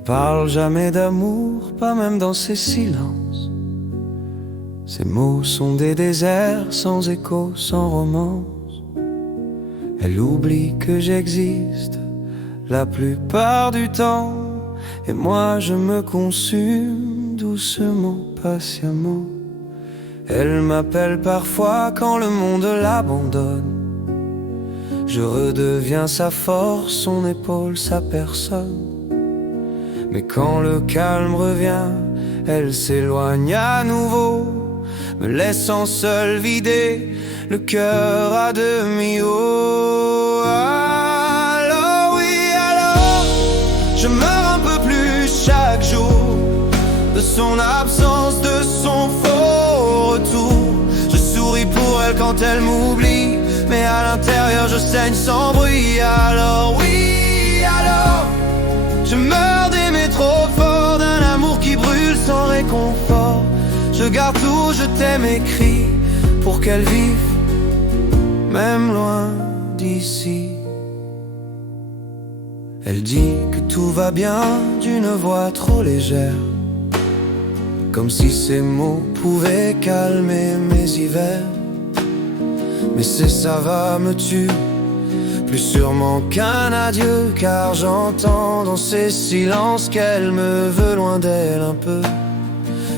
Elle parle jamais d'amour, pas même dans ses silences. Ses mots sont des déserts sans écho, sans romance. Elle oublie que j'existe la plupart du temps, et moi je me consume doucement, patiemment. Elle m'appelle parfois quand le monde l'abandonne. Je redeviens sa force, son épaule, sa personne. Mais quand le calme revient, elle s'éloigne à nouveau, me laissant seul, vidé, le cœur à demi-haut. Alors oui, alors je meurs un peu plus chaque jour de son absence, de son faux retour. Je souris pour elle quand elle m'oublie, mais à l'intérieur je saigne sans bruit. Alors oui, alors je meurs d'aimer trop fort, d'un amour qui brûle sans réconfort. Je garde tout, je t'aime écrit pour qu'elle vive, même loin d'ici. Elle dit que tout va bien d'une voix trop légère, comme si ces mots pouvaient calmer mes hivers. Mais ça va me tuer, plus sûrement qu'un adieu, car j'entends dans ces silences qu'elle me veut loin d'elle un peu.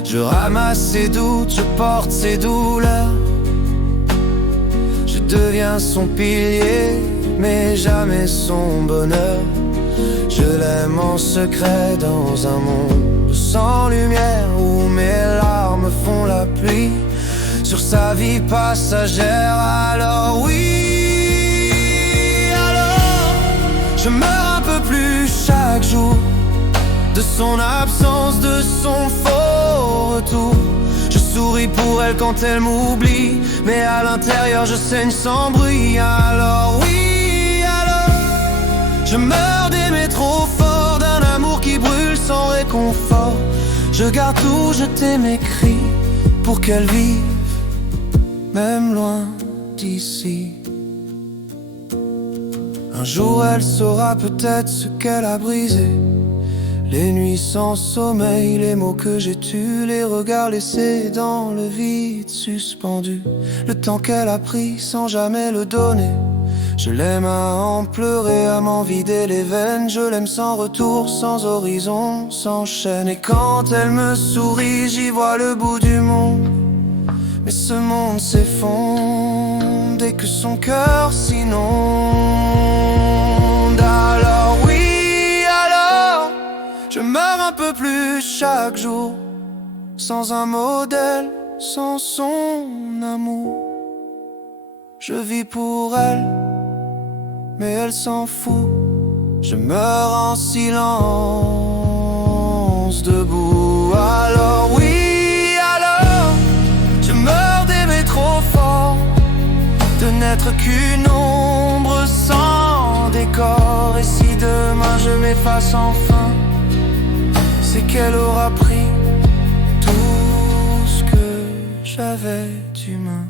Je ramasse ses doutes, je porte ses douleurs. Je deviens son pilier, mais jamais son bonheur. Je l'aime en secret dans un monde sans lumière, où mes larmes font la pluie sur sa vie passagère. Alors oui, alors je meurs un peu plus chaque jour de son absence, de son faux retour. Je souris pour elle quand elle m'oublie, mais à l'intérieur je saigne sans bruit. Alors oui, alors je meurs d'aimer trop fort, d'un amour qui brûle sans réconfort. Je garde tout, je t'aime écrit pour qu'elle vive, même loin d'ici. Un jour elle saura peut-être ce qu'elle a brisé, les nuits sans sommeil, les mots que j'ai tus, les regards laissés dans le vide suspendu, le temps qu'elle a pris sans jamais le donner. Je l'aime à en pleurer, à m'en vider les veines. Je l'aime sans retour, sans horizon, sans chaîne. Et quand elle me sourit, j'y vois le bout du monde. Mais ce monde s'effondre dès que son cœur s'inonde. Alors oui, alors je meurs un peu plus chaque jour, sans un modèle, sans son amour. Je vis pour elle, mais elle s'en fout. Je meurs en silence, debout. Alors oui, alors je meurs d'aimer trop fort, de n'être qu'une ombre sans décor. Et si demain je m'efface enfin, c'est qu'elle aura pris tout ce que j'avais d'humain.